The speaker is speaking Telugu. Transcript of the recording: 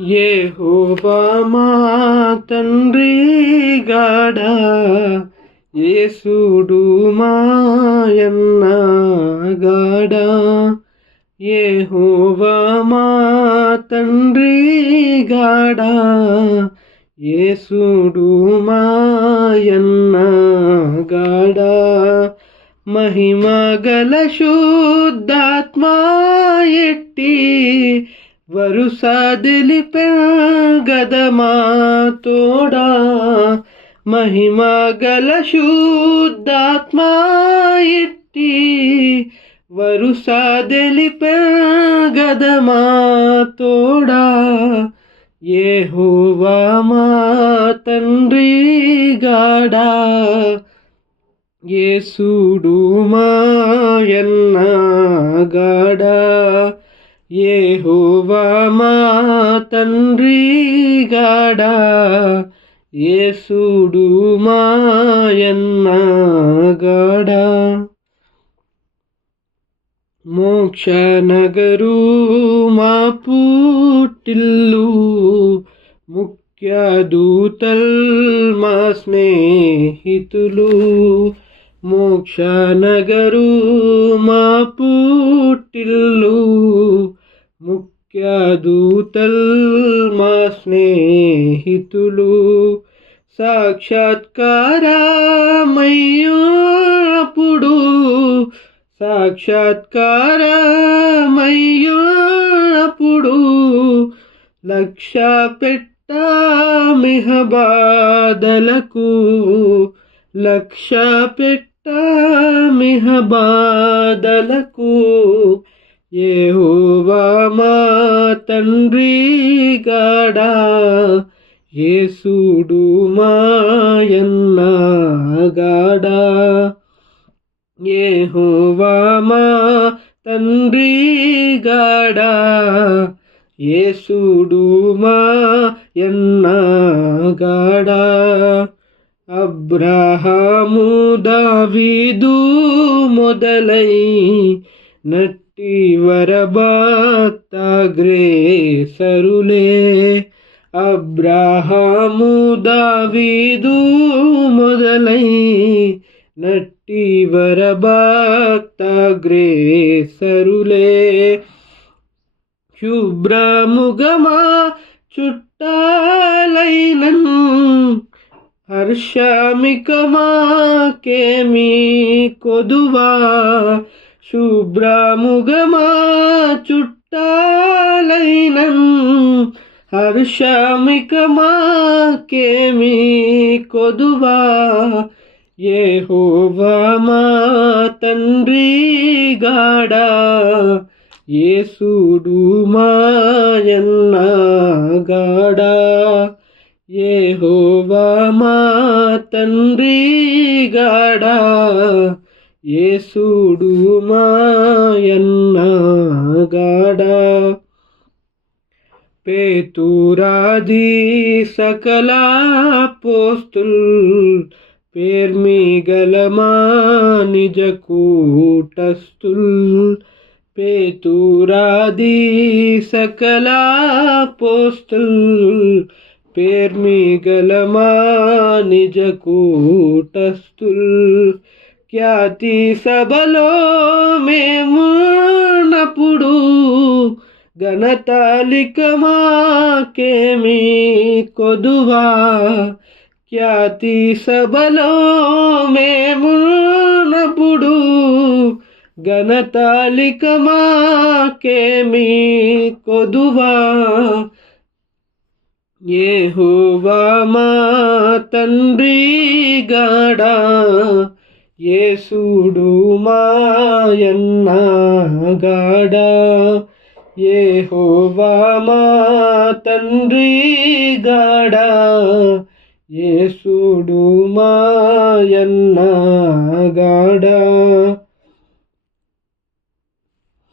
యెహోవా మా తండ్రి గాడా, యేసుడు మాయన్న గాడా. యెహోవా మా తండ్రి గాడా, యేసుడు మాయన్న గాడా. మహిమగల శుద్ధాత్మా ఎట్టి వరుస దిలిపెగదమా తోడా. మహిమగల శుద్ధాత్మా ఎట్టి వరుస దిలిపెగదమా తోడా. యెహోవా మా తండ్రి గాడా, యేసుడు మాయన్న గాడా. యెహోవా మా తండ్రి గాడా, యేసుడు మాయన్న గాడా. మోక్షనగరు మా పుట్టిల్లు, ముఖ్య దూతల్ మా స్నేహితులు. మోక్షనగరు మా పుట్టిల్లు, ముఖ్య దూతల్ మా స్నేహితులు. సాక్షాత్కారమయ్యప్పుడు సాక్షాత్కారమయ్యప్పుడు లక్ష్య పెట్టమిహ బాధలకు. లక్ష్య పెట్టమిహ బాధలకు. యెహోవా మా తండ్రి గాడా, యేసుడు మాయన్న గాడా. యెహోవా మా తండ్రి గాడా, యేసుడు మాయన్న గాడా. అబ్రహాము దావీదు మొదలై నట్టి వరభక్తాగ్రేసరులే. అబ్రహాము దావీదు మొదలై నట్టి వరభక్తాగ్రేసరులే. శుభ్రముగమా చుట్టాలైనన్ హర్షమికమాకేమి కొదువా. శుభ్రముగమా చుట్టాలైనన్ హర్షమికమాకేమి కొదువా. యెహోవా మా తండ్రి గాడా, యేసుడు మాయన్న గాడా. యెహోవా మా తండ్రి గాడా, యేసుడు మాయన్న గాడా. పేతురాది సకల పోస్తుల్ పేర్మిగలమా నిజ కూటస్థుల్. పేతురాది సకల పోస్తుల్ పేర్మిగలమా నిజ కూటస్థుల్. ఖ్యాతి సభలో మేమున్నప్పుడు ఘనతాలికమాకేమి కొదువా. ఖ్యాతి సభలో మేమున్నప్పుడు ఘనతాలికమాకేమి కొదువా. యెహోవా మా తండ్రి గాడా, యేసుడు మాయన్న గాడా. యెహోవా మా తండ్రి గాడా, యేసుడు మాయన్న గాడా.